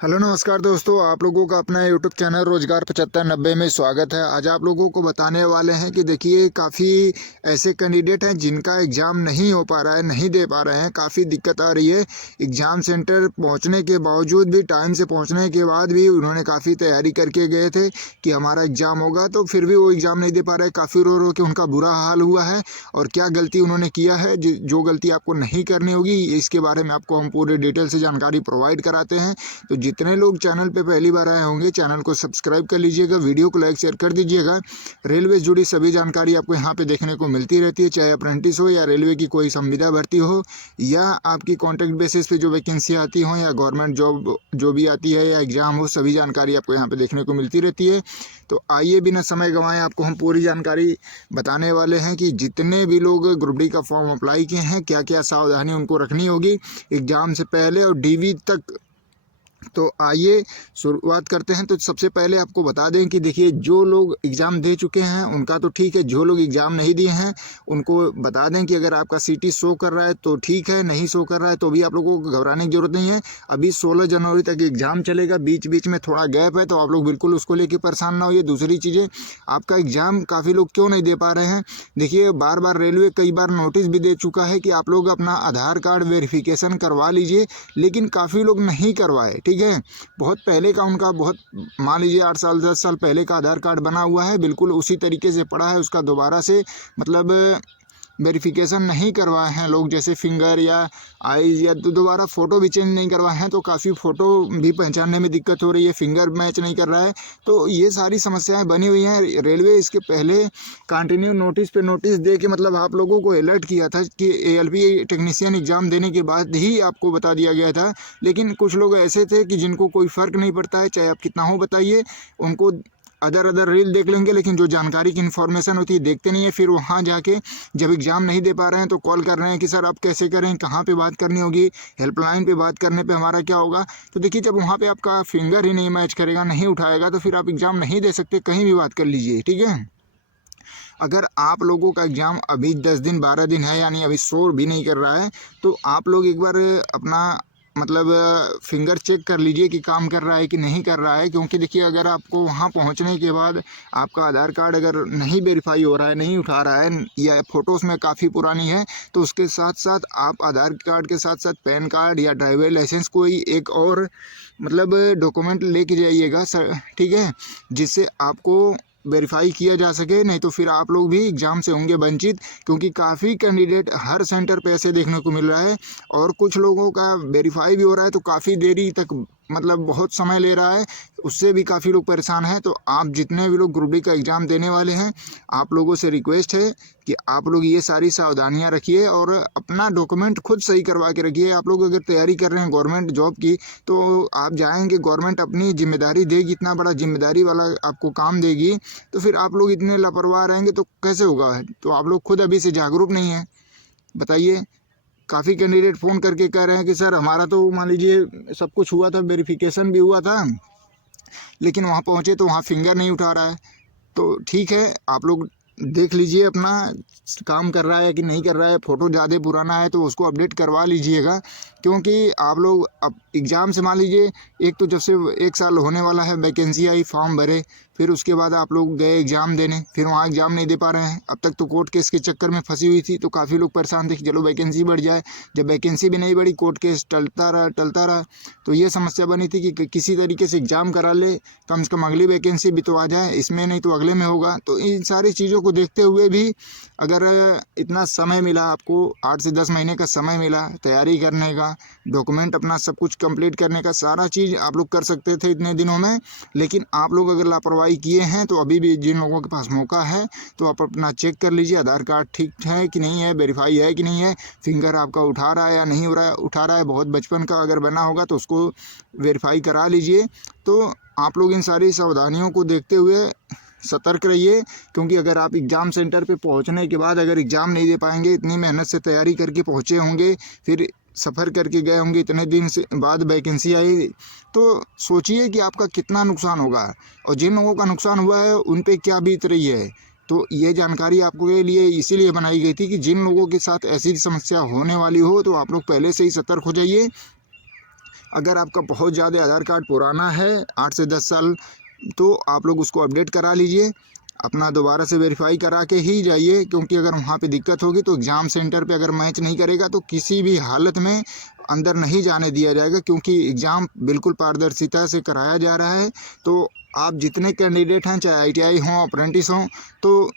Hello नमस्कार दोस्तों, आप लोगों का अपना यूट्यूब चैनल रोजगार 7590 में स्वागत है। आज आप लोगों को बताने वाले हैं कि देखिए काफ़ी ऐसे कैंडिडेट हैं जिनका एग्ज़ाम नहीं हो पा रहा है, नहीं दे पा रहे हैं, काफ़ी दिक्कत आ रही है। एग्ज़ाम सेंटर पहुंचने के बावजूद भी, टाइम से पहुंचने के बाद भी उन्होंने काफ़ी तैयारी करके गए थे कि हमारा एग्ज़ाम होगा, तो फिर भी वो एग्ज़ाम नहीं दे पा रहे। काफ़ी रो रो के उनका बुरा हाल हुआ है और क्या गलती उन्होंने किया है, जो गलती आपको नहीं करनी होगी, इसके बारे में आपको हम पूरे डिटेल से जानकारी प्रोवाइड कराते हैं। तो जितने लोग चैनल पे पहली बार आए होंगे, चैनल को सब्सक्राइब कर लीजिएगा, वीडियो को लाइक शेयर कर दीजिएगा। रेलवे से जुड़ी सभी जानकारी आपको यहाँ पे देखने को मिलती रहती है, चाहे अप्रेंटिस हो या रेलवे की कोई संविदा भर्ती हो या आपकी कॉन्ट्रैक्ट बेसिस पे जो वैकेंसी आती हो या गवर्नमेंट जॉब जो भी आती है या एग्जाम हो, सभी जानकारी आपको यहाँ पे देखने को मिलती रहती है। तो आइए बिना समय गंवाए आपको हम पूरी जानकारी बताने वाले हैं कि जितने भी लोग ग्रुप डी का फॉर्म अप्लाई किए हैं, क्या क्या सावधानी उनको रखनी होगी एग्जाम से पहले और डीवी तक। तो आइए शुरुआत करते हैं। तो सबसे पहले आपको बता दें कि देखिए, जो लोग एग्ज़ाम दे चुके हैं उनका तो ठीक है, जो लोग एग्ज़ाम नहीं दिए हैं उनको बता दें कि अगर आपका सीटी शो कर रहा है तो ठीक है, नहीं शो कर रहा है तो भी आप लोगों को घबराने की ज़रूरत नहीं है। अभी 16 जनवरी तक एग्ज़ाम चलेगा, बीच बीच में थोड़ा गैप है, तो आप लोग बिल्कुल उसको लेकर परेशान ना होइए। दूसरी चीज़ें, आपका एग्ज़ाम काफ़ी लोग क्यों नहीं दे पा रहे हैं, देखिए बार बार रेलवे कई बार नोटिस भी दे चुका है कि आप लोग अपना आधार कार्ड वेरिफिकेशन करवा लीजिए, लेकिन काफ़ी लोग नहीं करवाए। ठीक है, बहुत पहले का उनका, बहुत मान लीजिए 8 साल 10 साल पहले का आधार कार्ड बना हुआ है, बिल्कुल उसी तरीके से पड़ा है, उसका दोबारा से मतलब वेरिफिकेशन नहीं करवाए हैं लोग, जैसे फिंगर या आईज या दोबारा फ़ोटो भी चेंज नहीं करवाए हैं, तो काफ़ी फ़ोटो भी पहचानने में दिक्कत हो रही है, फिंगर मैच नहीं कर रहा है। तो ये सारी समस्याएं बनी हुई हैं। रेलवे इसके पहले कंटिन्यू नोटिस पे नोटिस दे के मतलब आप लोगों को अलर्ट किया था कि एएलपी टेक्नीशियन एग्ज़ाम देने के बाद ही आपको बता दिया गया था, लेकिन कुछ लोग ऐसे थे कि जिनको कोई फ़र्क नहीं पड़ता है, चाहे आप कितना हो बताइए, उनको अदर रील देख लेंगे, लेकिन जो जानकारी की इन्फॉर्मेशन होती है देखते नहीं है। फिर वहाँ जाके जब एग्ज़ाम नहीं दे पा रहे हैं तो कॉल कर रहे हैं कि सर आप कैसे करें, कहाँ पे बात करनी होगी, हेल्पलाइन पे बात करने पे हमारा क्या होगा। तो देखिए, जब वहाँ पे आपका फिंगर ही नहीं मैच करेगा, नहीं उठाएगा, तो फिर आप एग्ज़ाम नहीं दे सकते, कहीं भी बात कर लीजिए। ठीक है, अगर आप लोगों का एग्ज़ाम अभी 10 दिन 12 दिन है, यानी अभी शोर भी नहीं कर रहा है, तो आप लोग एक बार अपना मतलब फिंगर चेक कर लीजिए कि काम कर रहा है कि नहीं कर रहा है। क्योंकि देखिए, अगर आपको वहाँ पहुँचने के बाद आपका आधार कार्ड अगर नहीं वेरीफाई हो रहा है, नहीं उठा रहा है, या फ़ोटोज़ में काफ़ी पुरानी है, तो उसके साथ साथ आप आधार कार्ड के साथ साथ पैन कार्ड या ड्राइवर लाइसेंस कोई एक और मतलब डॉक्यूमेंट लेके जाइएगा सर। ठीक है, जिससे आपको वेरीफाई किया जा सके, नहीं तो फिर आप लोग भी एग्ज़ाम से होंगे वंचित। क्योंकि काफ़ी कैंडिडेट हर सेंटर पे ऐसे देखने को मिल रहा है, और कुछ लोगों का वेरीफाई भी हो रहा है तो काफ़ी देरी तक मतलब बहुत समय ले रहा है, उससे भी काफ़ी लोग परेशान हैं। तो आप जितने भी लोग ग्रुप डी का एग्ज़ाम देने वाले हैं, आप लोगों से रिक्वेस्ट है कि आप लोग ये सारी सावधानियां रखिए और अपना डॉक्यूमेंट खुद सही करवा के रखिए। आप लोग अगर तैयारी कर रहे हैं गवर्नमेंट जॉब की, तो आप जाएंगे, गवर्नमेंट अपनी जिम्मेदारी देगी, इतना बड़ा जिम्मेदारी वाला आपको काम देगी, तो फिर आप लोग इतने लापरवाह रहेंगे तो कैसे होगा। तो आप लोग खुद अभी से जागरूक नहीं हैं, बताइए। काफ़ी कैंडिडेट फ़ोन करके कह रहे हैं कि सर हमारा तो मान लीजिए सब कुछ हुआ था, वेरिफिकेशन भी हुआ था, लेकिन वहाँ पहुँचे तो वहाँ फिंगर नहीं उठा रहा है। तो ठीक है, आप लोग देख लीजिए अपना काम कर रहा है कि नहीं कर रहा है। फ़ोटो ज़्यादा पुराना है तो उसको अपडेट करवा लीजिएगा, क्योंकि आप लोग अब एग्ज़ाम से मान लीजिए, एक तो जब से 1 साल होने वाला है, वैकेंसी आई, फॉर्म भरे, फिर उसके बाद आप लोग गए एग्ज़ाम देने, फिर वहाँ एग्ज़ाम नहीं दे पा रहे हैं। अब तक तो कोर्ट केस के चक्कर में फंसी हुई थी, तो काफ़ी लोग परेशान थे कि चलो वैकेंसी बढ़ जाए। जब वैकेंसी भी नहीं बढ़ी, कोर्ट केस टलता रहा। तो ये समस्या बनी थी कि किसी तरीके से एग्ज़ाम करा ले, कम से कम अगली वैकेंसी भी तो आ जाए, इसमें नहीं तो अगले में होगा। तो इन सारी चीज़ों को देखते हुए भी अगर इतना समय मिला आपको, 8 से 10 महीने का समय मिला तैयारी करने का, डॉक्यूमेंट अपना सब कुछ कंप्लीट करने का, सारा चीज़ आप लोग कर सकते थे इतने दिनों में। लेकिन आप लोग अगर लापरवाही किए हैं, तो अभी भी जिन लोगों के पास मौका है तो आप अपना चेक कर लीजिए, आधार कार्ड ठीक है कि नहीं है, वेरीफाई है कि नहीं है, फिंगर आपका उठा रहा है या नहीं उठा रहा है, बहुत बचपन का अगर बना होगा तो उसको वेरीफाई करा लीजिए। तो आप लोग इन सारी सावधानियों को देखते हुए सतर्क रहिए। क्योंकि अगर आप एग्ज़ाम सेंटर पे पहुंचने के बाद अगर एग्ज़ाम नहीं दे पाएंगे, इतनी मेहनत से तैयारी करके पहुंचे होंगे, फिर सफ़र करके गए होंगे, इतने दिन से बाद वैकेंसी आई, तो सोचिए कि आपका कितना नुकसान होगा, और जिन लोगों का नुकसान हुआ है उन पे क्या बीत रही है। तो ये जानकारी आपके लिए इसीलिए बनाई गई थी कि जिन लोगों के साथ ऐसी समस्या होने वाली हो, तो आप लोग पहले से ही सतर्क हो जाइए। अगर आपका बहुत ज़्यादा आधार कार्ड पुराना है 8 से 10 साल, तो आप लोग उसको अपडेट करा लीजिए, अपना दोबारा से वेरीफाई करा के ही जाइए, क्योंकि अगर वहाँ पे दिक्कत होगी तो एग्ज़ाम सेंटर पे अगर मैच नहीं करेगा तो किसी भी हालत में अंदर नहीं जाने दिया जाएगा, क्योंकि एग्ज़ाम बिल्कुल पारदर्शिता से कराया जा रहा है। तो आप जितने कैंडिडेट हैं, चाहे आईटीआई हों, अप्रेंटिस हों, तो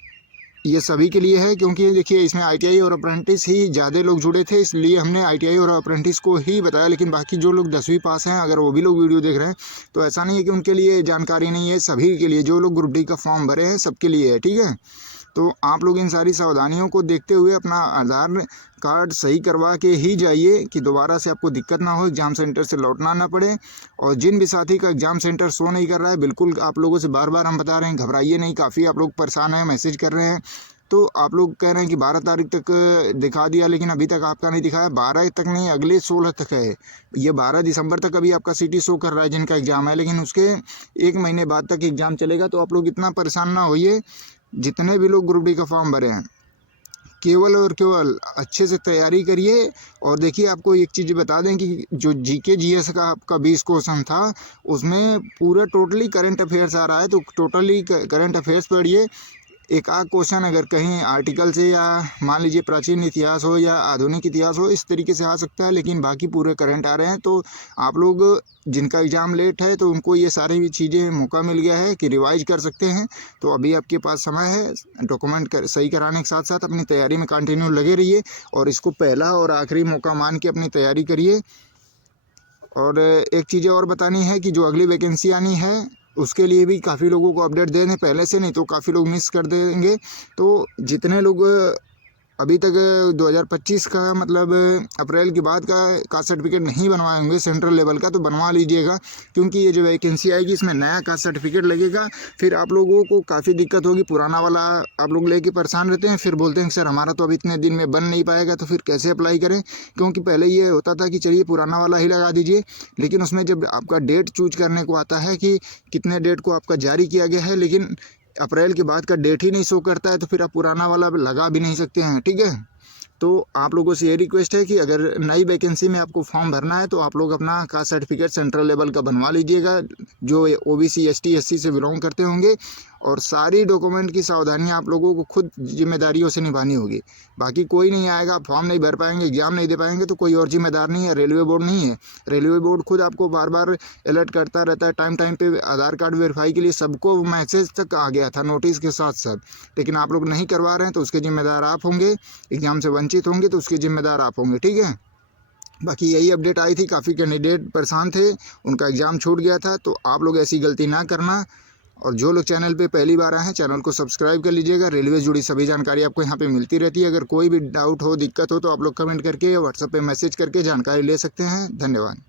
ये सभी के लिए है, क्योंकि देखिए इसमें आईटीआई और अप्रेंटिस ही ज़्यादा लोग जुड़े थे, इसलिए हमने आईटीआई और अप्रेंटिस को ही बताया। लेकिन बाकी जो लोग 10वीं पास हैं, अगर वो भी लोग वीडियो देख रहे हैं, तो ऐसा नहीं है कि उनके लिए जानकारी नहीं है, सभी के लिए, जो लोग ग्रुप डी का फॉर्म भरे हैं सबके लिए है, ठीक है। तो आप लोग इन सारी सावधानियों को देखते हुए अपना आधार कार्ड सही करवा के ही जाइए, कि दोबारा से आपको दिक्कत ना हो, एग्ज़ाम सेंटर से लौटना ना पड़े। और जिन भी साथी का एग्ज़ाम सेंटर शो नहीं कर रहा है, बिल्कुल आप लोगों से बार बार हम बता रहे हैं, घबराइए नहीं। काफ़ी आप लोग परेशान हैं, मैसेज कर रहे हैं, तो आप लोग कह रहे हैं कि 12 तारीख तक दिखा दिया, लेकिन अभी तक आपका नहीं दिखाया। 12 तक नहीं, अगले 16 तक है। ये 12 दिसंबर तक अभी आपका सिटी शो कर रहा है जिनका एग्ज़ाम है, लेकिन उसके 1 महीने बाद तक एग्ज़ाम चलेगा। तो आप लोग इतना परेशान ना होइए। जितने भी लोग ग्रुप डी का फॉर्म भरे हैं, केवल और केवल अच्छे से तैयारी करिए। और देखिए, आपको एक चीज़ बता दें कि जो जीके जीएस का आपका 20 क्वेश्चन था, उसमें पूरा टोटली करंट अफेयर्स आ रहा है। तो टोटली करंट अफेयर्स पढ़िए। एक आध क्वेश्चन अगर कहीं आर्टिकल से, या मान लीजिए प्राचीन इतिहास हो या आधुनिक इतिहास हो, इस तरीके से आ सकता है, लेकिन बाकी पूरे करंट आ रहे हैं। तो आप लोग जिनका एग्ज़ाम लेट है, तो उनको ये सारी भी चीज़ें मौका मिल गया है कि रिवाइज कर सकते हैं। तो अभी आपके पास समय है, डॉक्यूमेंट सही कराने के साथ साथ अपनी तैयारी में कंटिन्यू लगे रहिए, और इसको पहला और आखिरी मौका मान के अपनी तैयारी करिए। और एक चीज़ और बतानी है कि जो अगली वैकेंसी आनी है, उसके लिए भी काफ़ी लोगों को अपडेट दे दें पहले से, नहीं तो काफ़ी लोग मिस कर देंगे। तो जितने लोग अभी तक 2025 का मतलब अप्रैल के बाद का कास्ट सर्टिफिकेट नहीं बनवाए होंगे सेंट्रल लेवल का, तो बनवा लीजिएगा, क्योंकि ये जो वैकेंसी आएगी इसमें नया कास्ट सर्टिफिकेट लगेगा। फिर आप लोगों को काफ़ी दिक्कत होगी। पुराना वाला आप लोग लेके परेशान रहते हैं, फिर बोलते हैं सर हमारा तो अभी इतने दिन में बन नहीं पाएगा, तो फिर कैसे अप्लाई करें। क्योंकि पहले ये होता था कि चलिए पुराना वाला ही लगा दीजिए, लेकिन उसमें जब आपका डेट चूज करने को आता है कि कितने डेट को आपका जारी किया गया है, लेकिन अप्रैल के बाद का डेट ही नहीं शो करता है, तो फिर आप पुराना वाला लगा भी नहीं सकते हैं, ठीक है। तो आप लोगों से ये रिक्वेस्ट है कि अगर नई वैकेंसी में आपको फॉर्म भरना है, तो आप लोग अपना कास्ट सर्टिफिकेट सेंट्रल लेवल का बनवा लीजिएगा, जो ओबीसी एसटी एससी से बिलोंग करते होंगे। और सारी डॉक्यूमेंट की सावधानियां आप लोगों को खुद जिम्मेदारियों से निभानी होगी। बाकी कोई नहीं आएगा, फॉर्म नहीं भर पाएंगे, एग्जाम नहीं दे पाएंगे, तो कोई और जिम्मेदार नहीं है, रेलवे बोर्ड नहीं है। रेलवे बोर्ड खुद आपको बार बार अलर्ट करता रहता है, टाइम टाइम पे आधार कार्ड वेरीफाई के लिए सबको मैसेज तक आ गया था नोटिस के साथ साथ, लेकिन आप लोग नहीं करवा रहे हैं, तो उसके जिम्मेदार आप होंगे। एग्जाम से वंचित होंगे तो उसके जिम्मेदार आप होंगे, ठीक है। बाकी यही अपडेट आई थी, काफ़ी कैंडिडेट परेशान थे, उनका एग्ज़ाम छूट गया था। तो आप लोग ऐसी गलती ना करना। और जो लोग चैनल पे पहली बार आए हैं, चैनल को सब्सक्राइब कर लीजिएगा। रेलवे से जुड़ी सभी जानकारी आपको यहाँ पे मिलती रहती है। अगर कोई भी डाउट हो, दिक्कत हो, तो आप लोग कमेंट करके या व्हाट्सएप पे मैसेज करके जानकारी ले सकते हैं। धन्यवाद।